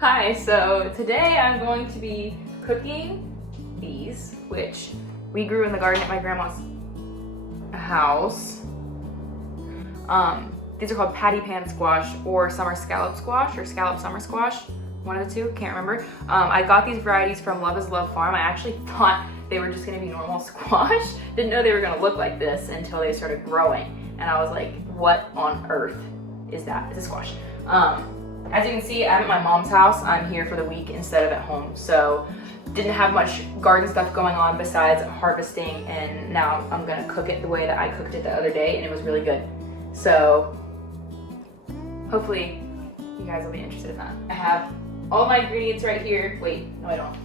Hi, so today I'm going to be cooking these, which we grew in the garden at my grandma's house. These are called patty pan squash or summer scallop squash or scallop summer squash. One of the two, can't remember. I got these varieties from Love is Love Farm. I actually thought they were just gonna be normal squash. Didn't know they were gonna look like this until they started growing. And I was like, what on earth is that? It's a squash. As you can see, I'm at my mom's house. I'm here for the week instead of at home. So didn't have much garden stuff going on besides harvesting, and now I'm gonna cook it the way that I cooked it the other day, and it was really good. So hopefully you guys will be interested in that. I have all my ingredients right here. Wait, no I don't.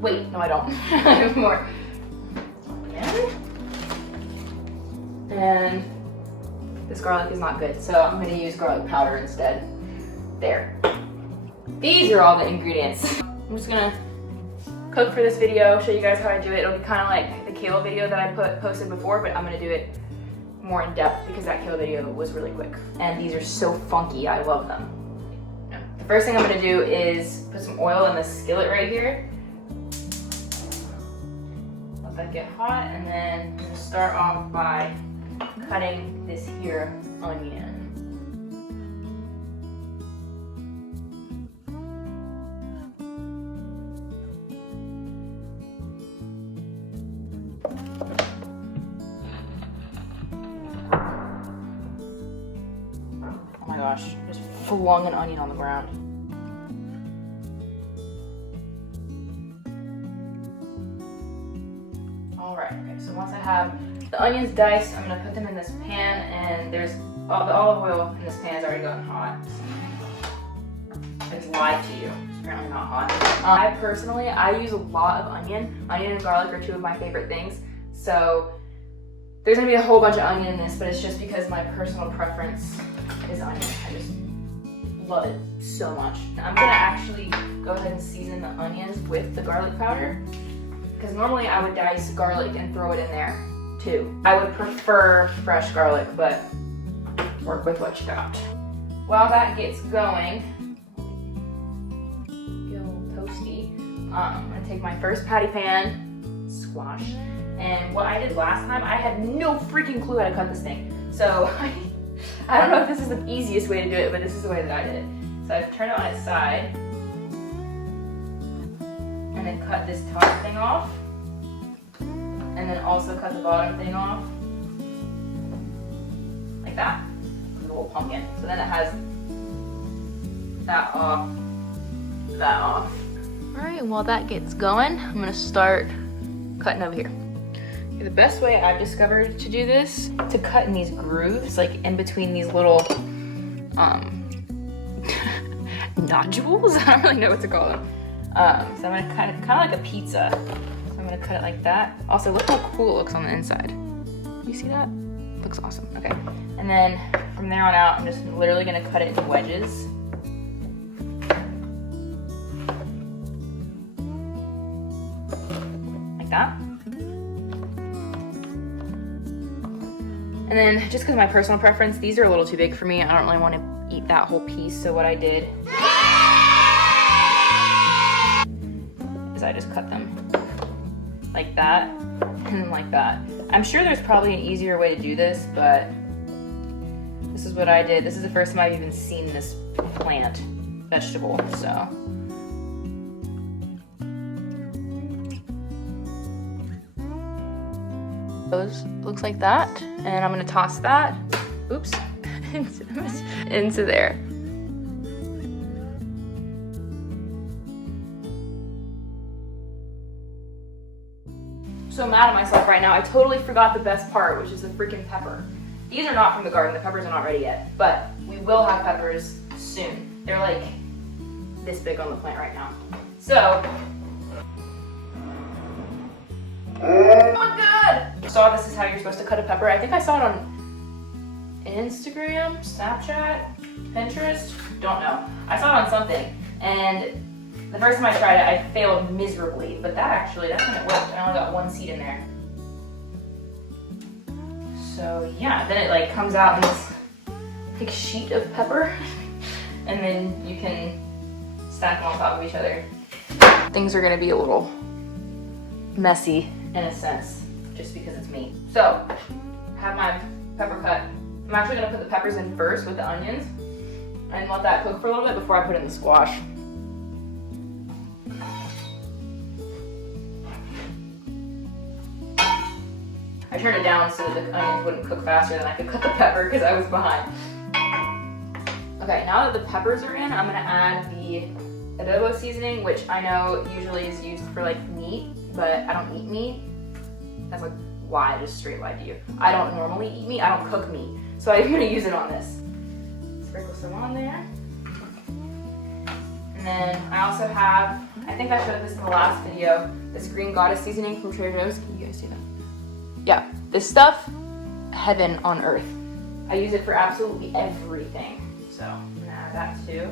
Wait, no I don't. I have more. And this garlic is not good, so I'm gonna use garlic powder instead. There. These are all the ingredients. I'm just gonna cook for this video, show you guys how I do it. It'll be kind of like the kale video that I posted before, but I'm gonna do it more in depth because that kale video was really quick. And these are so funky, I love them. The first thing I'm gonna do is put some oil in this skillet right here. Let that get hot, and then I'm gonna start off by cutting this here onion. Oh my gosh, just flung an onion on the ground. All right, okay, so once I have the onions diced, I'm gonna put them in this pan, and there's all the olive oil in this pan has already gotten hot. I just lied to you. It's apparently not hot. I use a lot of onion. Onion and garlic are two of my favorite things. So there's gonna be a whole bunch of onion in this, but it's just because my personal preference is onion. I just love it so much. I'm gonna actually go ahead and season the onions with the garlic powder, because normally I would dice garlic and throw it in there too. I would prefer fresh garlic, but work with what you got. While that gets going, get a little toasty, I'm gonna take my first patty pan squash. And what I did last time, I had no freaking clue how to cut this thing. So I don't know if this is the easiest way to do it, but this is the way that I did it. So I've turned it on its side, and then cut this top thing off. And then also cut the bottom thing off, like that, a little pumpkin. So then it has that off, that off. All right, and while that gets going, I'm gonna start cutting over here. Okay, the best way I've discovered to do this, to cut in these grooves, like in between these little nodules. I don't really know what to call them. So I'm gonna kind of like a pizza. I'm gonna cut it like that. Also, look how cool it looks on the inside. You see that? Looks awesome. Okay. And then from there on out, I'm just literally gonna cut it in wedges. Like that. And then just because of my personal preference, these are a little too big for me. I don't really want to eat that whole piece. So what I did is I just cut them like that, and like that. I'm sure there's probably an easier way to do this, but this is what I did. This is the first time I've even seen this plant, vegetable, so. Those looks like that, and I'm gonna toss that, oops, into there. So mad at myself right now. I totally forgot the best part, which is the freaking pepper. These are not from the garden. The peppers are not ready yet, but we will have peppers soon. They're like this big on the plant right now. So, oh my god! Saw this is how you're supposed to cut a pepper. I think I saw it on Instagram, Snapchat, Pinterest, don't know. I saw it on something, and the first time I tried it, I failed miserably, but that's when it worked. I only got one seed in there. So yeah, then it like comes out in this like sheet of pepper, and then you can stack them on top of each other. Things are gonna be a little messy in a sense, just because it's meat. So, have my pepper cut. I'm actually gonna put the peppers in first with the onions and let that cook for a little bit before I put in the squash. I turned it down so that the onions wouldn't cook faster than I could cut the pepper because I was behind. Okay, now that the peppers are in, I'm gonna add the adobo seasoning, which I know usually is used for like meat, but I don't eat meat. That's like why I just straight lied to you. I don't normally eat meat, I don't cook meat. So I'm gonna use it on this. Sprinkle some on there. And then I also have, I think I showed this in the last video, this green goddess seasoning from Trader Joe's. Can you guys see that? Yeah, this stuff, heaven on earth. I use it for absolutely everything. So I'm gonna add that too.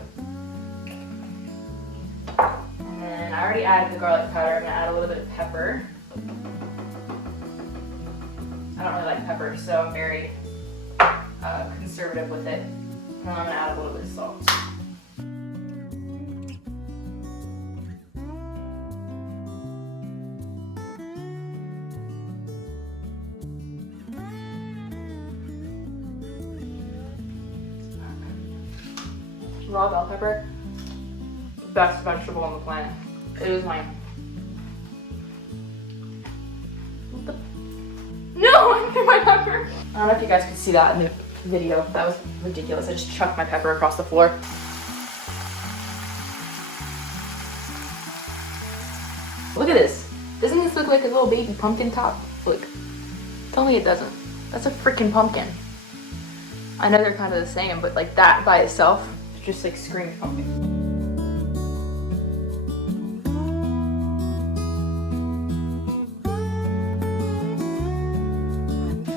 And then I already added the garlic powder. I'm gonna add a little bit of pepper. I don't really like pepper, so I'm very conservative with it. And then I'm gonna add a little bit of salt. Raw bell pepper, best vegetable on the planet. It is mine. No, I threw my pepper. I don't know if you guys could see that in the video. That was ridiculous. I just chucked my pepper across the floor. Look at this. Doesn't this look like a little baby pumpkin top? Look. Tell me it doesn't. That's a freaking pumpkin. I know they're kind of the same, but like that by itself just like screams pumpkin.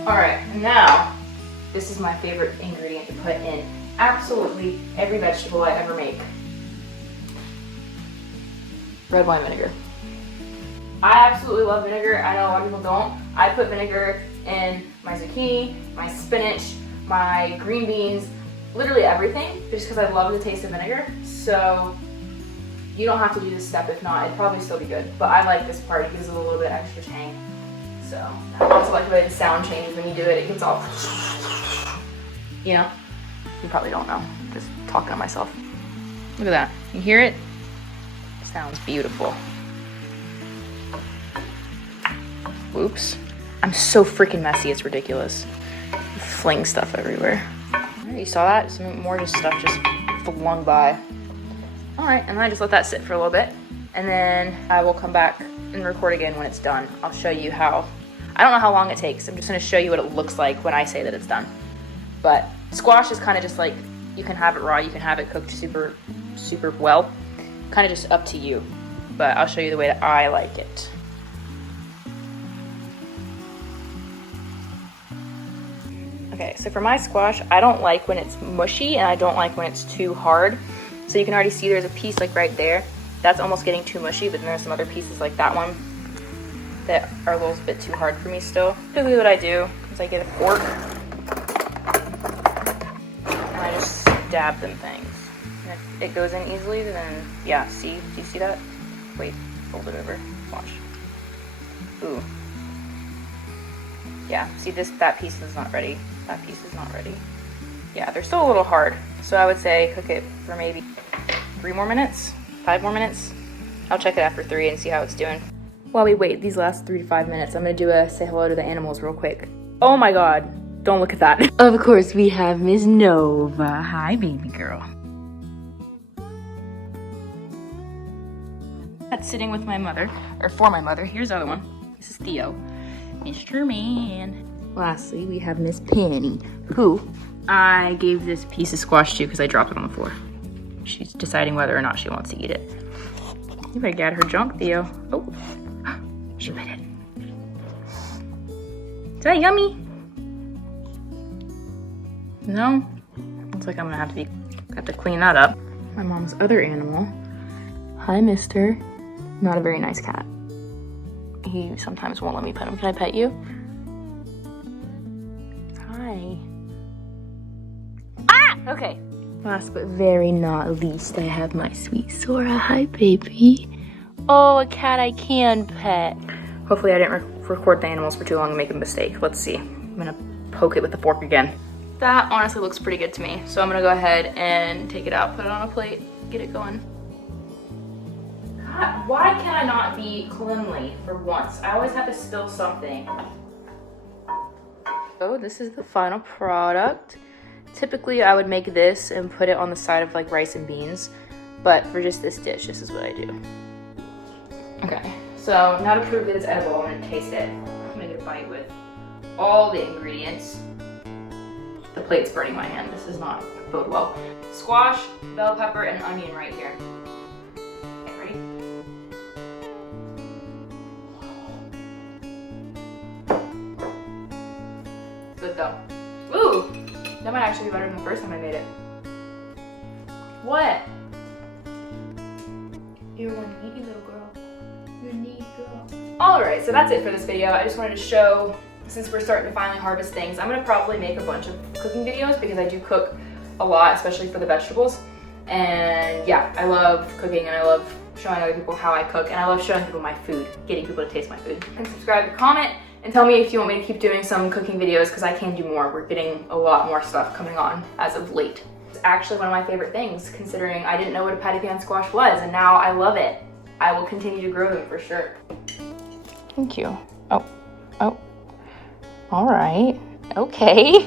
All right, now this is my favorite ingredient to put in absolutely every vegetable I ever make. Red wine vinegar. I absolutely love vinegar. I know a lot of people don't. I put vinegar in my zucchini, my spinach, my green beans, literally everything, just because I love the taste of vinegar. So you don't have to do this step. If not, it'd probably still be good. But I like this part. It gives it a little bit extra tang. So I also like the way the sound changes when you do it. It gets all, you know? You probably don't know. I'm just talking to myself. Look at that. You hear it? It sounds beautiful. Whoops. I'm so freaking messy. It's ridiculous. Fling stuff everywhere. Alright, you saw that? Some more just stuff just flung by. Alright, and then I just let that sit for a little bit. And then I will come back and record again when it's done. I'll show you how. I don't know how long it takes. I'm just going to show you what it looks like when I say that it's done. But squash is kind of just like, you can have it raw, you can have it cooked super, super well. Kind of just up to you. But I'll show you the way that I like it. Okay, so for my squash, I don't like when it's mushy and I don't like when it's too hard. So you can already see there's a piece like right there. That's almost getting too mushy, but then there's some other pieces like that one that are a little bit too hard for me still. Typically what I do is I get a fork and I just stab them things. And if it goes in easily, then yeah, see? Do you see that? Wait, fold it over, watch. Ooh. Yeah, see that piece is not ready. That piece is not ready. Yeah, they're still a little hard. So I would say cook it for maybe 3 more minutes, 5 more minutes. I'll check it after 3 and see how it's doing. While we wait these last 3 to 5 minutes, I'm gonna do a say hello to the animals real quick. Oh my God, don't look at that. Of course, we have Miss Nova. Hi, baby girl. That's sitting with my mother, or for my mother. Here's the other one. This is Theo. Mr. Man. Lastly, we have Miss Penny, who I gave this piece of squash to because I dropped it on the floor. She's deciding whether or not she wants to eat it. You better get her junk, Theo. Oh, she bit it. Is that yummy? No? Looks like I'm gonna have to clean that up. My mom's other animal. Hi, mister. Not a very nice cat. He sometimes won't let me pet him. Can I pet you? Hi. Ah! Last but very not least, I have my sweet Sora. Hi, baby. Oh, a cat I can pet. Hopefully I didn't record the animals for too long and make a mistake. Let's see. I'm gonna poke it with the fork again. That honestly looks pretty good to me. So I'm gonna go ahead and take it out, put it on a plate, get it going. God, why can I not be cleanly for once? I always have to spill something. So this is the final product. Typically I would make this and put it on the side of like rice and beans, but for just this dish, this is what I do. Okay, so now to prove that it's edible, I'm gonna taste it. I'm gonna get a bite with all the ingredients. The plate's burning my hand. This does not bode well. Squash, bell pepper, and onion right here. Okay, ready? Good though. Ooh, that might actually be better than the first time I made it. What? You're one needy little girl. You're a needy girl. Alright, so that's it for this video. I just wanted to show, since we're starting to finally harvest things, I'm gonna probably make a bunch of cooking videos because I do cook a lot, especially for the vegetables. And yeah, I love cooking and I love showing other people how I cook, and I love showing people my food, getting people to taste my food. And subscribe, comment, and tell me if you want me to keep doing some cooking videos because I can do more. We're getting a lot more stuff coming on as of late. It's actually one of my favorite things, considering I didn't know what a patty pan squash was, and now I love it. I will continue to grow them for sure. Thank you. Oh. All right. Okay.